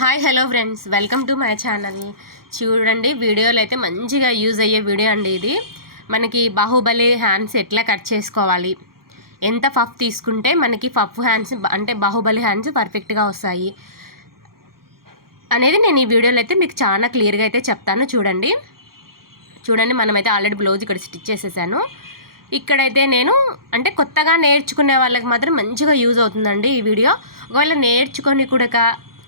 Hi hello friends. Welcome to my channel. చూడండి వీడియోలో అయితే మంచిగా యూజ్ అయ్యే వీడియో అండి ఇది. మనకి బాహుబలి హ్యాండ్స్ ఎట్లా కట్ చేసుకోవాలి? ఎంత పఫ్ తీసుకుంటే మనకి పఫ్ హ్యాండ్స్ అంటే బాహుబలి హ్యాండ్స్ పర్ఫెక్ట్గా వస్తాయి. అనేది నేను ఈ వీడియోలో అయితే మీకు చాలా క్లియర్గా అయితే చెప్తాను. చూడండి. చూడండి మనమైతే ఆల్రెడీ బ్లౌజ్ ఇక్కడ స్టిచ్ చేసేసాను. ఇక్కడైతే నేను అంటే కొత్తగా నేర్చుకునే వాళ్ళకి మాత్రం మంచిగా యూజ్ అవుతుందండి ఈ వీడియో. ఒకవేళ నేర్చుకొని కూడా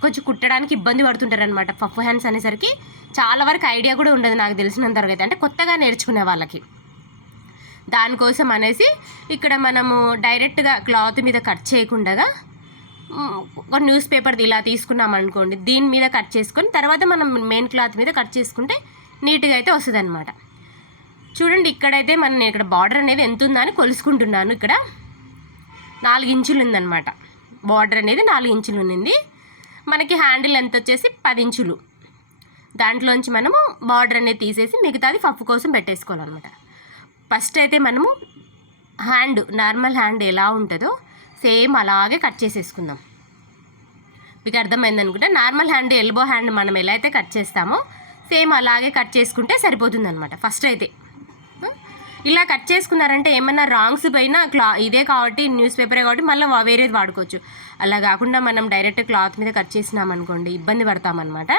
కొంచెం కుట్టడానికి ఇబ్బంది పడుతుంటారు అనమాట పఫ్ హ్యాండ్స్ అనేసరికి చాలా వరకు ఐడియా కూడా ఉండదు నాకు తెలిసినంత వరకు అయితే. అంటే కొత్తగా నేర్చుకునే వాళ్ళకి. దానికోసం అనేసి ఇక్కడ మనము డైరెక్ట్గా క్లాత్ మీద కట్ చేయకుండా ఒక న్యూస్ పేపర్ ఇలా తీసుకున్నాం అనుకోండి దీని మీద కట్ చేసుకొని తర్వాత మనం మెయిన్ క్లాత్ మీద కట్ చేసుకుంటే నీట్గా అయితే వస్తుంది అనమాట చూడండి ఇక్కడైతే మనం నేను ఇక్కడ బార్డర్ అనేది ఎంత ఉందా అని కొలుసుకుంటున్నాను ఇక్కడ. నాలుగు ఇంచులు ఉందన్నమాట బార్డర్ అనేది నాలుగు ఇంచులు ఉన్నింది మనకి హ్యాండిల్ ఎంత వచ్చేసి పది ఇంచులు. దాంట్లోంచి మనము బార్డర్ అనేది తీసేసి మిగతాది పప్పు కోసం పెట్టేసుకోవాలన్నమాట. ఫస్ట్ అయితే మనము హ్యాండ్ నార్మల్ హ్యాండ్ ఎలా ఉంటుందో సేమ్ అలాగే కట్ చేసేసుకుందాం. మీకు అర్థమైంది అనుకుంటే? నార్మల్ హ్యాండ్ ఎల్బో హ్యాండ్ మనం ఎలా అయితే కట్ చేస్తామో సేమ్ అలాగే కట్ చేసుకుంటే సరిపోతుంది అనమాట ఫస్ట్ అయితే. ఇలా కట్ చేసుకున్నారంటే ఏమన్నా రాంగ్స్ పైన క్లా ఇదే కాబట్టి న్యూస్ పేపరే కాబట్టి మళ్ళీ వేరేది వాడుకోవచ్చు. అలా కాకుండా మనం డైరెక్ట్ క్లాత్ మీద కట్ చేసినాం అనుకోండి ఇబ్బంది పడతామన్నమాట.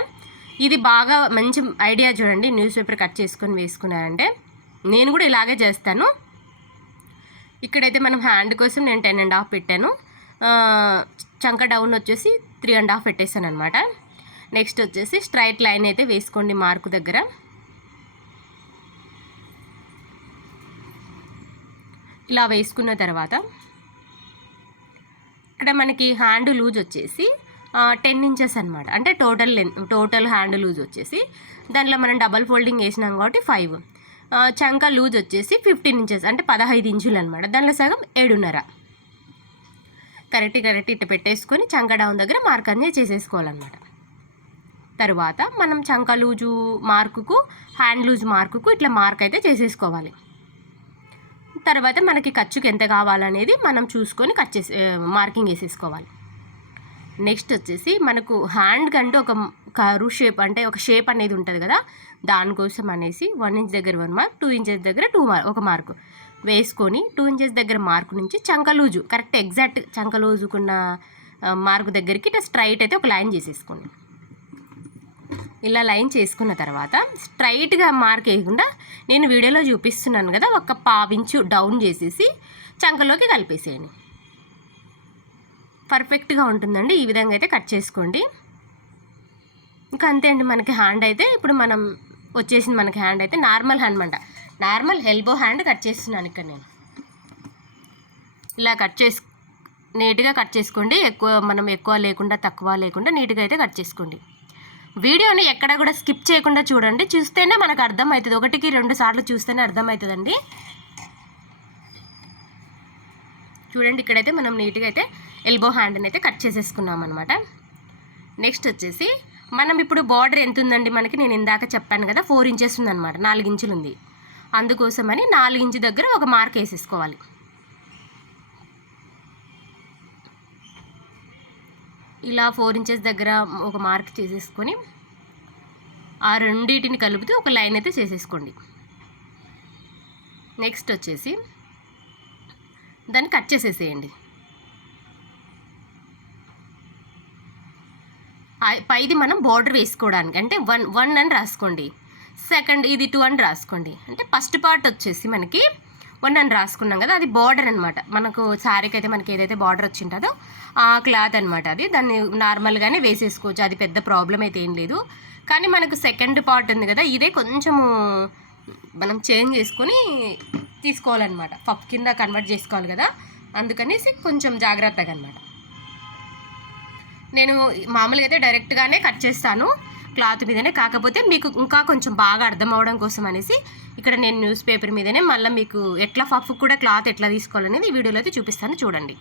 ఇది బాగా మంచి ఐడియా చూడండి న్యూస్ పేపర్ కట్ చేసుకొని వేసుకున్నారంటే. నేను కూడా ఇలాగే చేస్తాను. ఇక్కడైతే మనం హ్యాండ్ కోసం నేను టెన్ అండ్ హాఫ్ పెట్టాను. చంక డౌన్ వచ్చేసి త్రీ అండ్ హాఫ్ పెట్టేశాను అనమాట నెక్స్ట్ వచ్చేసి స్ట్రైట్ లైన్ అయితే వేసుకోండి మార్కు దగ్గర. ఇలా వేసుకున్న తర్వాత ఇక్కడ మనకి హ్యాండ్ లూజ్ వచ్చేసి టెన్ ఇంచెస్ అనమాట అంటే total length total hand loose వచ్చేసి దాంట్లో మనం డబల్ ఫోల్డింగ్ వేసినాం కాబట్టి ఫైవ్ చంక లూజ్ వచ్చేసి ఫిఫ్టీన్ ఇంచెస్ అంటే పదహైదు ఇంచులు అనమాట దాంట్లో సగం ఏడున్నర. కరెక్ట్ కరెక్ట్ ఇట్ట పెట్టేసుకొని చంక డౌన్ దగ్గర మార్క్ అనేది చేసేసుకోవాలన్నమాట. తర్వాత మనం చంక లూజు మార్కుకు హ్యాండ్ లూజ్ మార్కుకు ఇట్లా మార్క్ అయితే చేసేసుకోవాలి. తర్వాత మనకి ఖర్చుకి ఎంత కావాలనేది మనం చూసుకొని కట్ చేసి మార్కింగ్ వేసేసుకోవాలి. నెక్స్ట్ వచ్చేసి మనకు హ్యాండ్ కంటే ఒక కరు షేప్ అంటే ఒక షేప్ అనేది ఉంటుంది కదా దానికోసం అనేసి వన్ ఇంచ్ దగ్గర వన్ మార్క్ టూ ఇంచెస్ దగ్గర టూ మార్క్ ఒక మార్క్ వేసుకొని టూ ఇంచెస్ దగ్గర మార్క్ నుంచి చంకలూజు కరెక్ట్ ఎగ్జాక్ట్ చంకలూజుకున్న మార్క్ దగ్గరికి ఇట్లా స్ట్రైట్ అయితే ఒక లైన్ చేసేసుకోండి. ఇలా లైన్ చేసుకున్న తర్వాత స్ట్రైట్గా మార్క్ వేయకుండా నేను వీడియోలో చూపిస్తున్నాను కదా ఒక పావించు డౌన్ చేసేసి చంకలోకి కలిపేసేయండి. పర్ఫెక్ట్గా ఉంటుందండి. ఈ విధంగా అయితే కట్ చేసుకోండి. ఇంకా అంతే అండి మనకి హ్యాండ్ అయితే. ఇప్పుడు మనం వచ్చేసింది మనకి హ్యాండ్ అయితే. నార్మల్ హ్యాండ్ అంట నార్మల్ ఎల్బో హ్యాండ్ కట్ చేస్తున్నాను ఇక్కడ నేను. ఇలా కట్ చేసు నీట్గా కట్ చేసుకోండి. ఎక్కువ మనం ఎక్కువ లేకుండా తక్కువ లేకుండా నీట్గా అయితే కట్ చేసుకోండి. వీడియోని ఎక్కడ కూడా స్కిప్ చేయకుండా చూడండి. చూస్తేనే మనకు అర్థమవుతుంది. ఒకటికి రెండు సార్లు చూస్తేనే అర్థమవుతుందండి. చూడండి ఇక్కడైతే మనం నీట్గా అయితే ఎల్బో హ్యాండ్ని అయితే కట్ చేసేసుకున్నాం అనమాట నెక్స్ట్ వచ్చేసి మనం ఇప్పుడు బార్డర్ ఎంత ఉందండి మనకి? నేను ఇందాక చెప్పాను కదా ఫోర్ ఇంచెస్ ఉందన్నమాట. నాలుగు ఇంచులు ఉంది అందుకోసమని నాలుగు ఇంచు దగ్గర ఒక మార్క్ వేసేసుకోవాలి. ఇలా ఫోర్ ఇంచెస్ దగ్గర ఒక మార్క్ చేసేసుకొని ఆ రెండింటిని కలుపుతూ ఒక లైన్ అయితే చేసేసుకోండి. నెక్స్ట్ వచ్చేసి దాన్ని కట్ చేసేసేయండి. పైది మనం బార్డర్ వేసుకోవడానికి అంటే వన్ వన్ అని రాసుకోండి. సెకండ్ ఇది టూ అని రాసుకోండి. అంటే ఫస్ట్ పార్ట్ వచ్చేసి మనకి వన్ అని రాసుకున్నాం కదా అది బార్డర్ అనమాట మనకు శారీకి అయితే మనకి ఏదైతే బార్డర్ వచ్చింటుందో ఆ క్లాత్ అనమాట అది. దాన్ని నార్మల్గానే వేసేసుకోవచ్చు అది పెద్ద ప్రాబ్లం అయితే ఏం లేదు. కానీ మనకు సెకండ్ పార్ట్ ఉంది కదా ఇదే కొంచెము మనం చేంజ్ చేసుకొని తీసుకోవాలన్నమాట. పప్ కింద కన్వర్ట్ చేసుకోవాలి కదా అందుకనేసి కొంచెం జాగ్రత్తగా అనమాట నేను మామూలుగా అయితే డైరెక్ట్గానే కట్ చేస్తాను. క్లాత్ మీదనే కాకపోతే మీకు ఇంకా కొంచెం బాగా అర్థం అవడం కోసం అనేసి ఇక్కడ నేను న్యూస్ పేపర్ మీదనే మళ్ళీ మీకు ఎట్లా పఫ్ కూడా క్లాత్ ఎట్లా తీసుకోవాలనేది ఈ వీడియోలో అయితే చూపిస్తాను చూడండి.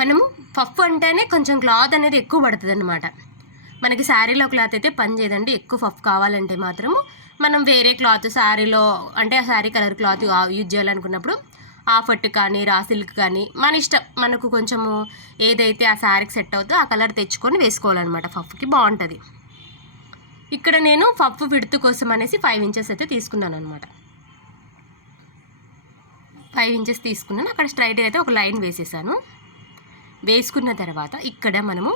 మనము పఫ్ అంటేనే కొంచెం క్లాత్ అనేది ఎక్కువ పడుతుంది అనమాట మనకి శారీలో క్లాత్ అయితే పని చేయదండి ఎక్కువ పఫ్ కావాలంటే మాత్రము. మనం వేరే క్లాత్ శారీలో అంటే ఆ శారీ కలర్ క్లాత్ యూజ్ చేయాలనుకున్నప్పుడు ఆఫర్ట్ కానీ రా సిల్క్ కానీ మన ఇష్టం. మనకు కొంచెము ఏదైతే ఆ శారీకి సెట్ అవుతుందో ఆ కలర్ తెచ్చుకొని వేసుకోవాలన్నమాట పఫ్కి బాగుంటుంది. ఇక్కడ నేను పఫ్ విడుతు కోసం అనేసి ఫైవ్ ఇంచెస్ అయితే తీసుకున్నాను అనమాట ఫైవ్ ఇంచెస్ తీసుకున్నాను. అక్కడ స్ట్రైట్గా అయితే ఒక లైన్ వేసేసాను. వేసుకున్న తర్వాత ఇక్కడ మనము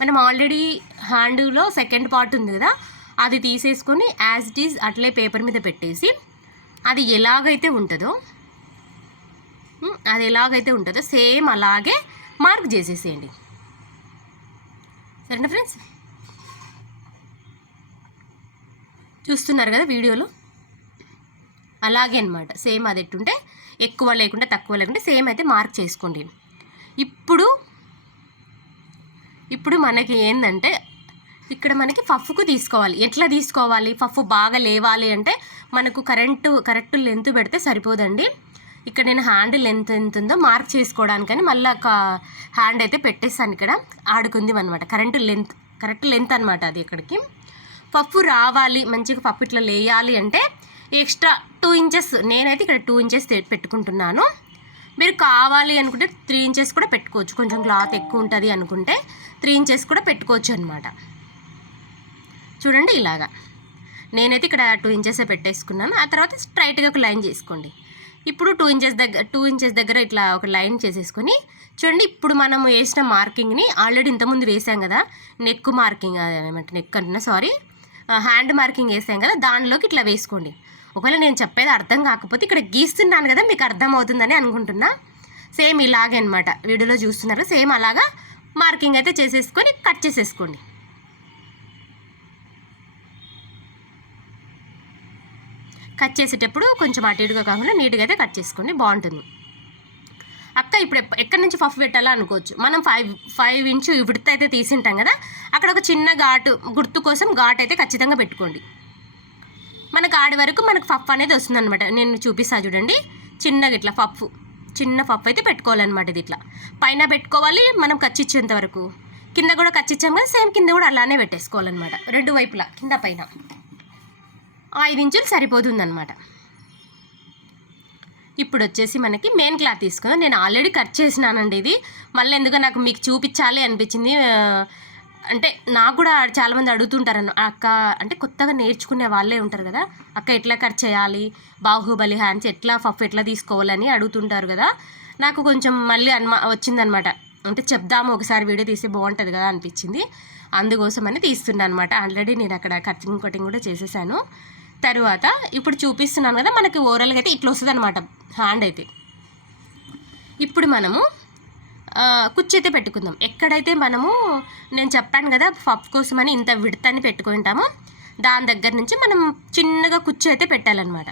మనం ఆల్రెడీ హ్యాండ్లో సెకండ్ పార్ట్ ఉంది కదా అది తీసేసుకొని యాజ్ ఇట్ ఈజ్ అట్లే పేపర్ మీద పెట్టేసి అది ఎలాగైతే ఉంటుందో అది ఎలాగైతే ఉంటుందో సేమ్ అలాగే మార్క్ చేసేసేయండి. సరేనా ఫ్రెండ్స్? చూస్తున్నారు కదా వీడియోలో? అలాగే అనమాట సేమ్ అది ఎట్టుంటే ఎక్కువ లేకుండా తక్కువ లేకుండా సేమ్ అయితే మార్క్ చేసుకోండి. ఇప్పుడు ఇప్పుడు మనకి ఏంటంటే ఇక్కడ మనకి పఫ్కు తీసుకోవాలి. ఎట్లా తీసుకోవాలి? పఫ్ బాగా లేవాలి అంటే మనకు కరెంటు కరెక్ట్ లెంత్ పెడితే సరిపోదండి. ఇక్కడ నేను హ్యాండ్ లెంత్ ఎంత ఉందో మార్క్ చేసుకోవడానికని మళ్ళీ ఒక హ్యాండ్ అయితే పెట్టేస్తాను ఇక్కడ. ఆడుకుంది అనమాట కరెంటు లెంత్ కరెక్ట్ లెంత్ అనమాట అది ఇక్కడికి. పప్పు రావాలి మంచిగా పప్పు ఇట్లా లేయాలి అంటే ఎక్స్ట్రా టూ ఇంచెస్ నేనైతే ఇక్కడ టూ ఇంచెస్ పెట్టుకుంటున్నాను. మీరు కావాలి అనుకుంటే త్రీ ఇంచెస్ కూడా పెట్టుకోవచ్చు. కొంచెం క్లాత్ ఎక్కువ ఉంటుంది అనుకుంటే త్రీ ఇంచెస్ కూడా పెట్టుకోవచ్చు అనమాట చూడండి ఇలాగా. నేనైతే ఇక్కడ టూ ఇంచెస్ పెట్టేసుకున్నాను. ఆ తర్వాత స్ట్రైట్గా ఒక లైన్ చేసుకోండి. ఇప్పుడు టూ ఇంచెస్ దగ్గర టూ ఇంచెస్ దగ్గర ఇట్లా ఒక లైన్ చేసేసుకొని చూడండి ఇప్పుడు మనం వేసిన మార్కింగ్ని ఆల్రెడీ ఇంతకుముందు వేసాం కదా నెక్ మార్కింగ్ ఏమంటే నెక్ అంటున్నా సారీ హ్యాండ్ మార్కింగ్ వేసాం కదా దానిలోకి ఇట్లా వేసుకోండి. ఒకవేళ నేను చెప్పేది అర్థం కాకపోతే ఇక్కడ గీస్తున్నాను కదా మీకు అర్థం అవుతుందని అనుకుంటున్నా. సేమ్ ఇలాగే అనమాట వీడియోలో చూస్తున్నారు సేమ్ అలాగా మార్కింగ్ అయితే చేసేసుకొని కట్ చేసేసుకోండి. కట్ చేసేటప్పుడు కొంచెం అటు ఇటుగా కాకుండా నీట్గా అయితే కట్ చేసుకోండి. బాగుంటుంది. అక్క ఇప్పుడు ఎక్కడి నుంచి పఫ్ పెట్టాలా అనుకోవచ్చు. మనం ఫైవ్ ఫైవ్ ఇంచు విడత అయితే తీసింటాం కదా అక్కడ ఒక చిన్న ఘాటు గుర్తు కోసం ఘాట్ అయితే ఖచ్చితంగా పెట్టుకోండి. మనకు ఆడి వరకు మనకు పఫ్ అనేది వస్తుందన్నమాట. నేను చూపిస్తా చూడండి. చిన్నగా ఇట్లా పఫ్ చిన్న పఫ్ అయితే పెట్టుకోవాలన్నమాట ఇది ఇట్లా. పైన పెట్టుకోవాలి మనం కచ్చిచ్చేంత వరకు. కింద కూడా కచ్చిచ్చాం కదా సేమ్ కింద కూడా అలానే పెట్టేసుకోవాలన్నమాట. రెండు వైపులా కింద పైన. ఐదు ఇంచులు సరిపోతుందన్నమాట. ఇప్పుడు వచ్చేసి మనకి మెయిన్ క్లాత్ తీసుకుందాం. నేను ఆల్రెడీ కట్ చేసినానండి ఇది. మళ్ళీ ఎందుకో నాకు మీకు చూపించాలి అనిపించింది. అంటే నాకు కూడా చాలామంది అడుగుతుంటారు అక్క అంటే కొత్తగా నేర్చుకునే వాళ్ళే ఉంటారు కదా. అక్క ఎట్లా కట్ చేయాలి? బాహుబలి హ్యాండ్స్ ఎట్లా పఫ్ ఎట్లా తీసుకోవాలని అడుగుతుంటారు కదా. నాకు కొంచెం మళ్ళీ అన్మా వచ్చిందనమాట అంటే చెప్దాము ఒకసారి వీడియో తీస్తే బాగుంటుంది కదా అనిపించింది. అందుకోసమని తీస్తున్నాను అనమాట ఆల్రెడీ నేను అక్కడ కటింగ్ కటింగ్ కూడా చేసేసాను. తరువాత ఇప్పుడు చూపిస్తున్నాను కదా మనకి ఓవరాల్గా అయితే ఇట్లా వస్తుంది అనమాట హ్యాండ్ అయితే. ఇప్పుడు మనము కుచ్చి అయితే పెట్టుకుందాం. ఎక్కడైతే మనము నేను చెప్పాను కదా పఫ్ అని ఇంత విడతని పెట్టుకుంటామో దాని దగ్గర నుంచి మనం చిన్నగా కుచ్చి అయితే పెట్టాలన్నమాట.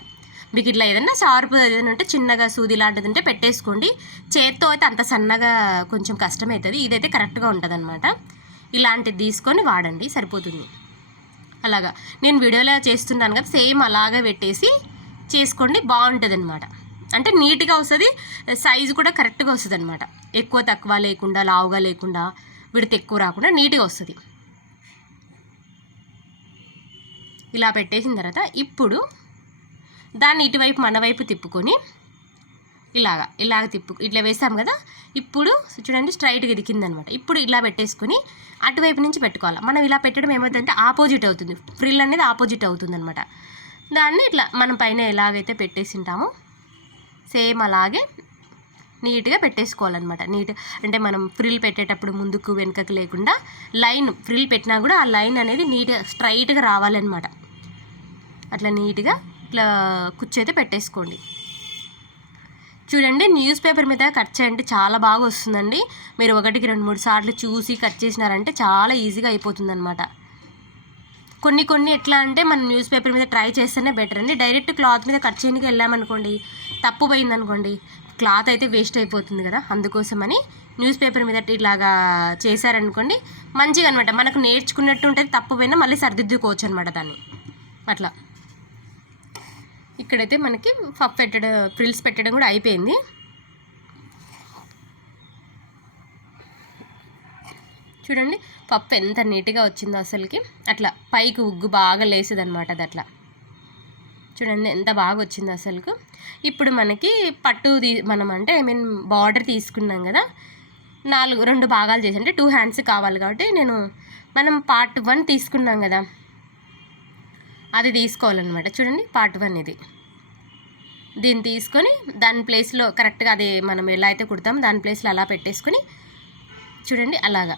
మీకు ఇట్లా ఏదైనా షార్ప్ ఏదైనా ఉంటే చిన్నగా సూది లాంటిది ఉంటే పెట్టేసుకోండి. చేత్తో అయితే అంత సన్నగా కొంచెం కష్టమవుతుంది ఇదైతే కరెక్ట్గా ఉంటుంది అనమాట ఇలాంటిది తీసుకొని వాడండి సరిపోతుంది. అలాగా. నేను వీడియోలో చేస్తున్నాను కదా సేమ్ అలాగే పెట్టేసి చేసుకోండి బాగుంటుంది అనమాట అంటే నీట్గా వస్తుంది సైజు కూడా కరెక్ట్గా వస్తుంది అనమాట ఎక్కువ తక్కువ లేకుండా లావుగా లేకుండా విడత ఎక్కువ రాకుండా నీట్గా వస్తుంది. ఇలా పెట్టేసిన తర్వాత ఇప్పుడు దాన్ని ఇటువైపు మన వైపు తిప్పుకొని ఇలాగా ఇలాగ తిప్పు ఇట్లా వేసాం కదా? ఇప్పుడు చూడండి స్ట్రైట్గా ఇది అనమాట ఇప్పుడు ఇలా పెట్టేసుకొని అటువైపు నుంచి పెట్టుకోవాలి. మనం ఇలా పెట్టడం ఏమవుతుందంటే ఆపోజిట్ అవుతుంది. ఫ్రిల్ అనేది ఆపోజిట్ అవుతుంది అనమాట దాన్ని ఇట్లా మనం పైన ఎలాగైతే పెట్టేసి ఉంటామో సేమ్ అలాగే నీట్గా పెట్టేసుకోవాలన్నమాట నీట్ అంటే మనం ఫ్రిల్ పెట్టేటప్పుడు ముందుకు వెనుకకు లేకుండా లైన్ ఫ్రిల్ పెట్టినా కూడా ఆ లైన్ అనేది నీట్గా స్ట్రైట్గా రావాలన్నమాట అట్లా నీట్గా ఇట్లా కుర్చీ పెట్టేసుకోండి. చూడండి న్యూస్ పేపర్ మీద కట్ చేయండి చాలా బాగా వస్తుందండి. మీరు ఒకటికి రెండు మూడు సార్లు చూసి కట్ చేసినారంటే చాలా ఈజీగా అయిపోతుంది అనమాట కొన్ని కొన్ని ఎట్లా అంటే మనం న్యూస్ పేపర్ మీద ట్రై చేస్తేనే బెటర్ అండి. డైరెక్ట్ క్లాత్ మీద కట్ చేయడానికి వెళ్ళామనుకోండి తప్పు పోయిందనుకోండి క్లాత్ అయితే వేస్ట్ అయిపోతుంది కదా. అందుకోసమని న్యూస్ పేపర్ మీద ఇలాగా చేశారనుకోండి మంచిగా అనమాట మనకు నేర్చుకున్నట్టు ఉంటుంది తప్పు పోయినా మళ్ళీ సర్దిద్దుకోవచ్చు అనమాట దాన్ని. అట్లా. ఇక్కడైతే మనకి పఫ్ పెట్టడం ఫ్రిల్స్ పెట్టడం కూడా అయిపోయింది. చూడండి పప్పు ఎంత నీట్గా వచ్చిందో అసలుకి. అట్లా పైకి ఉగ్గు బాగా లేసేది అది అట్లా. చూడండి ఎంత బాగా వచ్చింది అసలుకు. ఇప్పుడు మనకి పట్టు తీ మనం అంటే ఐ మీన్ బార్డర్ తీసుకున్నాం కదా. నాలుగు రెండు భాగాలు చేసి అంటే టూ హ్యాండ్స్ కావాలి కాబట్టి నేను మనం పార్ట్ వన్ తీసుకున్నాం కదా. అది తీసుకోవాలన్నమాట. చూడండి పార్ట్ వన్ ఇది. దీన్ని తీసుకొని దాని ప్లేస్లో కరెక్ట్గా అది మనం ఎలా అయితే కుడతామో దాని ప్లేస్లో అలా పెట్టేసుకొని చూడండి అలాగా.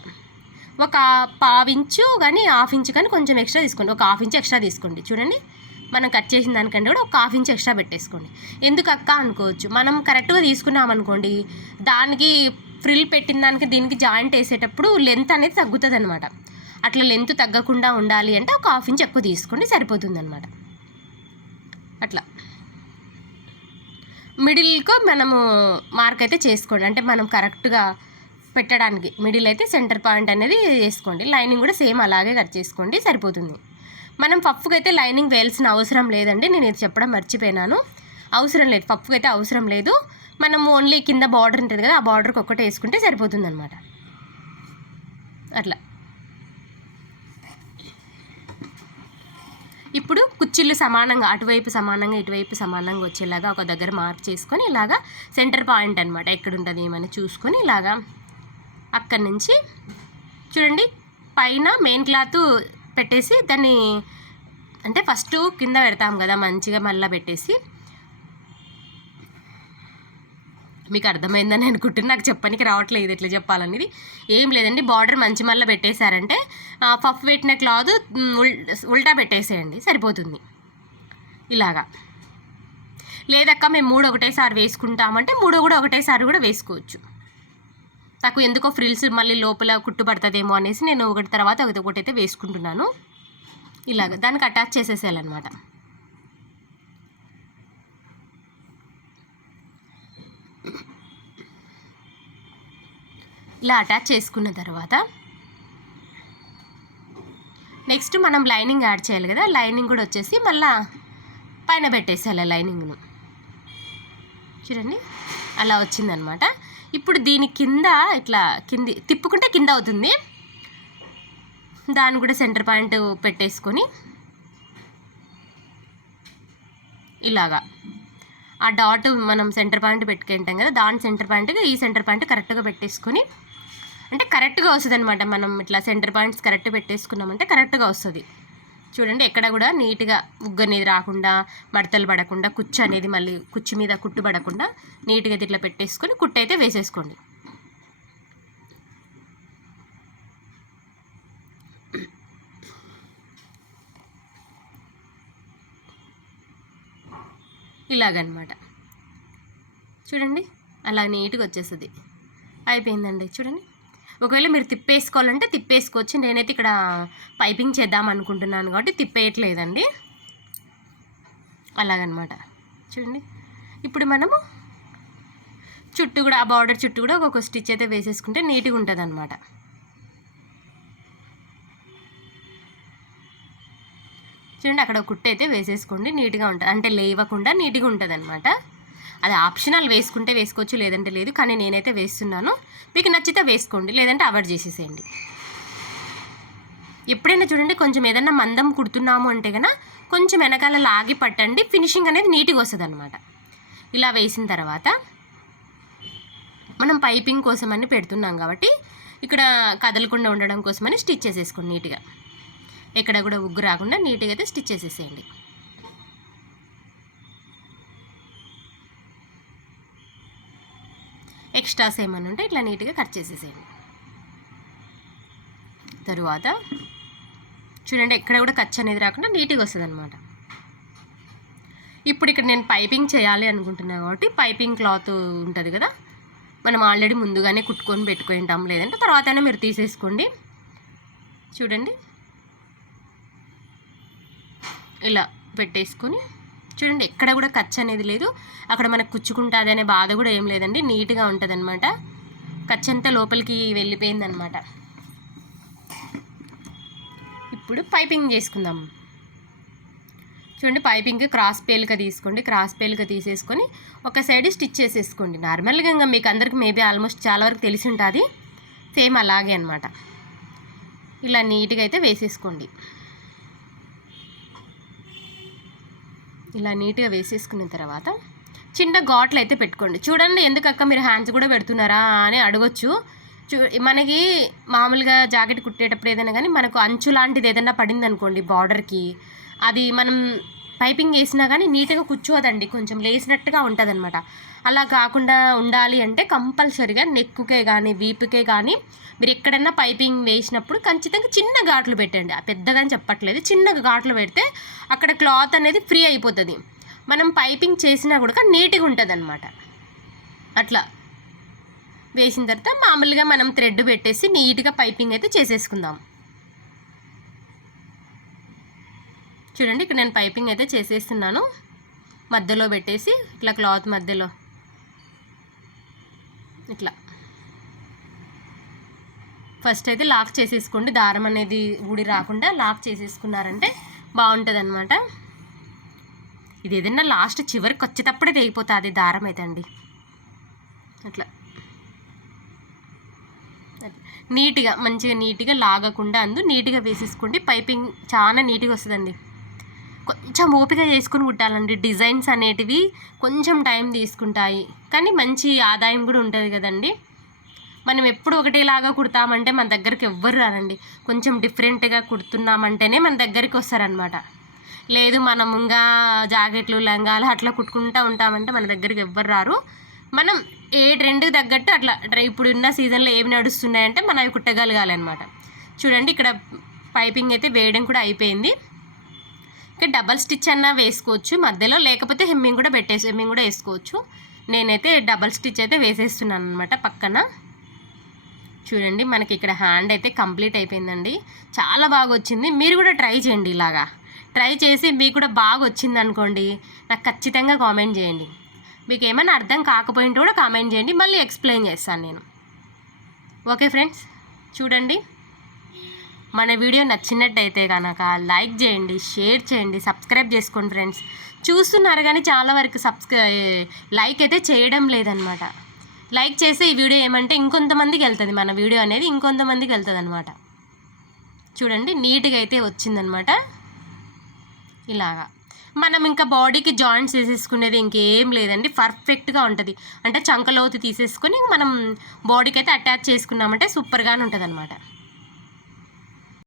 ఒక పావించు కానీ హాఫ్ ఇంచు కానీ కొంచెం ఎక్స్ట్రా తీసుకోండి. ఒక హాఫ్ ఇంచ్ ఎక్స్ట్రా తీసుకోండి. చూడండి మనం కట్ చేసిన దానికంటే కూడా ఒక హాఫ్ ఇంచ్ ఎక్స్ట్రా పెట్టేసుకోండి. ఎందుకు అక్క అనుకోవచ్చు? మనం కరెక్ట్గా తీసుకున్నాం అనుకోండి దానికి ఫ్రిల్ పెట్టిన దానికి దీనికి జాయింట్ వేసేటప్పుడు లెంత్ అనేది తగ్గుతుంది అనమాట అట్లా లెంత్ తగ్గకుండా ఉండాలి అంటే ఒక హాఫ్ ఇంచ్ ఎక్కువ తీసుకోండి సరిపోతుంది అనమాట అట్లా. మిడిల్కు మనము మార్క్ అయితే చేసుకోండి. అంటే మనం కరెక్ట్గా పెట్టడానికి మిడిల్ అయితే సెంటర్ పాయింట్ అనేది వేసుకోండి. లైనింగ్ కూడా సేమ్ అలాగే కట్ చేసుకోండి సరిపోతుంది. మనం పప్పుకి అయితే లైనింగ్ వేయాల్సిన అవసరం లేదండి. నేను ఇది చెప్పడం మర్చిపోయినాను. అవసరం లేదు. పప్పుకి అయితే అవసరం లేదు. మనం ఓన్లీ కింద బార్డర్ ఉంటుంది కదా ఆ బార్డర్కి ఒక్కటే వేసుకుంటే సరిపోతుంది అనమాట అట్లా. ఇప్పుడు కుర్చీలు సమానంగా అటువైపు సమానంగా ఇటువైపు సమానంగా వచ్చేలాగా ఒక దగ్గర మార్క్ చేసుకొని ఇలాగా సెంటర్ పాయింట్ అనమాట ఎక్కడ ఉంటుంది ఏమని చూసుకొని ఇలాగా అక్కడి నుంచి చూడండి పైన మెయిన్ క్లాత్ పెట్టేసి దాన్ని అంటే ఫస్ట్ కింద పెడతాం కదా మంచిగా మళ్ళీ పెట్టేసి. మీకు అర్థమైందని అనుకుంటున్నా నాకు చెప్పడానికి రావట్లేదు ఎట్లా చెప్పాలనేది. ఏం లేదండి బార్డర్ మంచి మళ్ళీ పెట్టేశారంటే పఫ్ పెట్టిన క్లాత్ ఉల్టా పెట్టేసేయండి సరిపోతుంది. ఇలాగా. లేదక్క మేము మూడు ఒకటేసారి వేసుకుంటామంటే మూడు కూడా ఒకటేసారి కూడా వేసుకోవచ్చు. నాకు ఎందుకో ఫ్రిల్స్ మళ్ళీ లోపల కుట్టుపడుతుందేమో అనేసి నేను ఒకటి తర్వాత ఒకటి ఒకటైతే వేసుకుంటున్నాను. ఇలాగ దానికి అటాచ్ చేసేసేయాలన్నమాట. ఇలా అటాచ్ చేసుకున్న తర్వాత నెక్స్ట్ మనం లైనింగ్ యాడ్ చేయాలి కదా లైనింగ్ కూడా వచ్చేసి మళ్ళా పైన పెట్టేసేయాలి లైనింగ్ను. చూడండి అలా వచ్చిందనమాట. ఇప్పుడు దీని కింద ఇట్లా కింది తిప్పుకుంటే కింద అవుతుంది. దాన్ని కూడా సెంటర్ పాయింట్ పెట్టేసుకొని ఇలాగా. ఆ డాట్ మనం సెంటర్ పాయింట్ పెట్టుకుంటాం కదా దాని సెంటర్ పాయింట్గా ఈ సెంటర్ పాయింట్ కరెక్ట్గా పెట్టేసుకొని అంటే కరెక్ట్గా వస్తుంది అనమాట మనం ఇట్లా సెంటర్ పాయింట్స్ కరెక్ట్ పెట్టేసుకున్నామంటే కరెక్ట్గా వస్తుంది. చూడండి ఎక్కడ కూడా నీట్గా ఉగ్గు అనేది రాకుండా మడతలు పడకుండా కుచ్చు అనేది మళ్ళీ కుచ్చు మీద కుట్టు పడకుండా నీట్గా ఇట్లా పెట్టేసుకొని కుట్టు అయితే వేసేసుకోండి. ఇలాగనమాట చూడండి అలా నీట్గా వచ్చేస్తుంది. అయిపోయిందండి. చూడండి. ఒకవేళ మీరు తిప్పేసుకోవాలంటే తిప్పేసుకోవచ్చు. నేనైతే ఇక్కడ పైపింగ్ చేద్దాం అనుకుంటున్నాను కాబట్టి తిప్పేయట్లేదండి. అలాగనమాట. చూడండి. ఇప్పుడు మనము చుట్టూ కూడా ఆ బార్డర్ చుట్టూ కూడా ఒక్కొక్క స్టిచ్ అయితే వేసేసుకుంటే నీట్గా ఉంటుంది అనమాట చూడండి అక్కడ కుట్టు అయితే వేసేసుకోండి. నీట్గా ఉంటుంది. అంటే లేవకుండా నీట్గా ఉంటుంది అనమాట అది ఆప్షనల్ వేసుకుంటే వేసుకోవచ్చు లేదంటే లేదు కానీ నేనైతే వేస్తున్నాను. మీకు నచ్చితే వేసుకోండి లేదంటే అవాయిడ్ చేసేసేయండి. ఎప్పుడైనా చూడండి కొంచెం ఏదైనా మందం కుడుతున్నాము అంటే కనుక కొంచెం వెనకాల లాగి పట్టండి ఫినిషింగ్ అనేది నీట్గా వస్తుంది అనమాట ఇలా వేసిన తర్వాత మనం పైపింగ్ కోసం అని పెడుతున్నాం కాబట్టి ఇక్కడ కదలకుండా ఉండడం కోసమని స్టిచ్ చేసేసుకోండి నీట్గా. ఎక్కడ కూడా ఉగ్గు రాకుండా నీట్గా అయితే స్టిచ్ చేసేసేయండి. ఎక్స్ట్రాస్ ఏమన్నా ఉంటే ఇట్లా నీట్గా కట్ చేసేసేయండి. తరువాత చూడండి ఎక్కడ కూడా ఖర్చు అనేది రాకుండా నీట్గా వస్తుంది అనమాట ఇప్పుడు ఇక్కడ నేను పైపింగ్ చేయాలి అనుకుంటున్నాను కాబట్టి పైపింగ్ క్లాత్ ఉంటుంది కదా మనం ఆల్రెడీ ముందుగానే కుట్టుకొని పెట్టుకుంటాం లేదంటే తర్వాత మీరు తీసేసుకోండి. చూడండి. ఇలా పెట్టేసుకొని చూడండి ఎక్కడ కూడా ఖర్చు అనేది లేదు. అక్కడ మనకు కుచ్చుకుంటుంది అనే బాధ కూడా ఏం లేదండి. నీట్గా ఉంటుంది అనమాట ఖర్చు అంతా లోపలికి వెళ్ళిపోయింది అనమాట ఇప్పుడు పైపింగ్ చేసుకుందాం. చూడండి పైపింగ్ క్రాస్ పేలుగా తీసుకోండి. క్రాస్ పేలుగా తీసేసుకొని ఒక సైడ్ స్టిచ్ చేసేసుకోండి. నార్మల్గా ఇంకా మీకు అందరికి మేబీ ఆల్మోస్ట్ చాలా వరకు తెలిసి ఉంటుంది. సేమ్ అలాగే అనమాట ఇలా నీట్గా అయితే వేసేసుకోండి. ఇలా నీట్గా వేసేసుకున్న తర్వాత చిన్న ఘాట్లు అయితే పెట్టుకోండి. చూడండి ఎందుకక్క మీరు హ్యాండ్స్ కూడా పెడుతున్నారా అని అడగొచ్చు. చూ మనకి మామూలుగా జాకెట్ కుట్టేటప్పుడు ఏదైనా కానీ మనకు అంచు లాంటిది ఏదైనా పడింది అనుకోండి బార్డర్కి అది మనం పైపింగ్ వేసినా కానీ నీట్గా కూర్చోదండి. కొంచెం లేసినట్టుగా ఉంటుంది అలా కాకుండా ఉండాలి అంటే కంపల్సరిగా నెక్కుకే కానీ వీపుకే కానీ మీరు ఎక్కడైనా పైపింగ్ వేసినప్పుడు ఖచ్చితంగా చిన్న ఘాట్లు పెట్టండి. ఆ పెద్దగా చెప్పట్లేదు. చిన్న ఘాట్లు పెడితే అక్కడ క్లాత్ అనేది ఫ్రీ అయిపోతుంది. మనం పైపింగ్ చేసినా కూడా నీట్గా ఉంటుంది అనమాట అట్లా. వేసిన తర్వాత మామూలుగా మనం థ్రెడ్ పెట్టేసి నీట్గా పైపింగ్ అయితే చేసేసుకుందాం. చూడండి ఇక్కడ నేను పైపింగ్ అయితే చేసేస్తున్నాను. మధ్యలో పెట్టేసి ఇట్లా క్లాత్ మధ్యలో. ఇట్లా. ఫస్ట్ అయితే లాక్ చేసేసుకోండి. దారం అనేది ఊడి రాకుండా లాక్ చేసేసుకున్నారంటే బాగుంటుంది అనమాట ఇది ఏదైనా లాస్ట్ చివరికి వచ్చేటప్పుడే తెగిపోతుంది దారం అయితే అండి. అట్లా. నీట్గా మంచిగా నీట్గా లాగకుండా అందు నీట్గా వేసేసుకోండి. పైపింగ్ చాలా నీట్గా వస్తుందండి. కొంచెం ఓపిక చేసుకుని కుట్టాలండి. డిజైన్స్ అనేటివి కొంచెం టైం తీసుకుంటాయి. కానీ మంచి ఆదాయం కూడా ఉంటుంది కదండి. మనం ఎప్పుడు ఒకటేలాగా కుడతామంటే మన దగ్గరికి ఎవ్వరు రారండి. కొంచెం డిఫరెంట్గా కుడుతున్నామంటేనే మన దగ్గరికి వస్తారనమాట లేదు మనం ఇంకా జాకెట్లు లంగాలు అట్లా కుట్టుకుంటూ ఉంటామంటే మన దగ్గరికి ఎవ్వరు రారు. మనం ఏ ట్రెండ్కి తగ్గట్టు అట్లా ఇప్పుడు ఉన్న సీజన్లో ఏమి నడుస్తున్నాయంటే మనం అవి కుట్టగలగాలి అనమాట చూడండి ఇక్కడ పైపింగ్ అయితే వేయడం కూడా అయిపోయింది. డబల్ స్టిచ్ అన్నా వేసుకోవచ్చు మధ్యలో లేకపోతే హెమ్మింగ్ కూడా పెట్టేసి హెమ్మింగ్ కూడా వేసుకోవచ్చు. నేనైతే డబల్ స్టిచ్ అయితే వేసేస్తున్నాను అనమాట పక్కన. చూడండి మనకి ఇక్కడ హ్యాండ్ అయితే కంప్లీట్ అయిపోయిందండి. చాలా బాగా వచ్చింది. మీరు కూడా ట్రై చేయండి ఇలాగా. ట్రై చేసి మీకు కూడా బాగా వచ్చింది అనుకోండి నాకు ఖచ్చితంగా కామెంట్ చేయండి. మీకు ఏమైనా అర్థం కాకపోయింటే కూడా కామెంట్ చేయండి. మళ్ళీ ఎక్స్ప్లెయిన్ చేస్తాను నేను. ఓకే ఫ్రెండ్స్ చూడండి. మన వీడియో నచ్చినట్టయితే కనుక లైక్ చేయండి షేర్ చేయండి సబ్స్క్రైబ్ చేసుకోండి ఫ్రెండ్స్. చూస్తున్నారు కానీ చాలా వరకు సబ్స్క్రై లైక్ అయితే చేయడం లేదనమాట లైక్ చేస్తే ఈ వీడియో ఏమంటే ఇంకొంతమందికి వెళ్తుంది మన వీడియో అనేది ఇంకొంతమందికి వెళ్తుంది అనమాట చూడండి నీట్గా అయితే వచ్చిందనమాట ఇలాగా. మనం ఇంకా బాడీకి జాయింట్స్ వేసేసుకునేది ఇంకేం లేదండి పర్ఫెక్ట్గా ఉంటుంది. అంటే చంకలోతి తీసేసుకొని మనం బాడీకి అయితే అటాచ్ చేసుకున్నామంటే సూపర్గానే ఉంటుంది అనమాట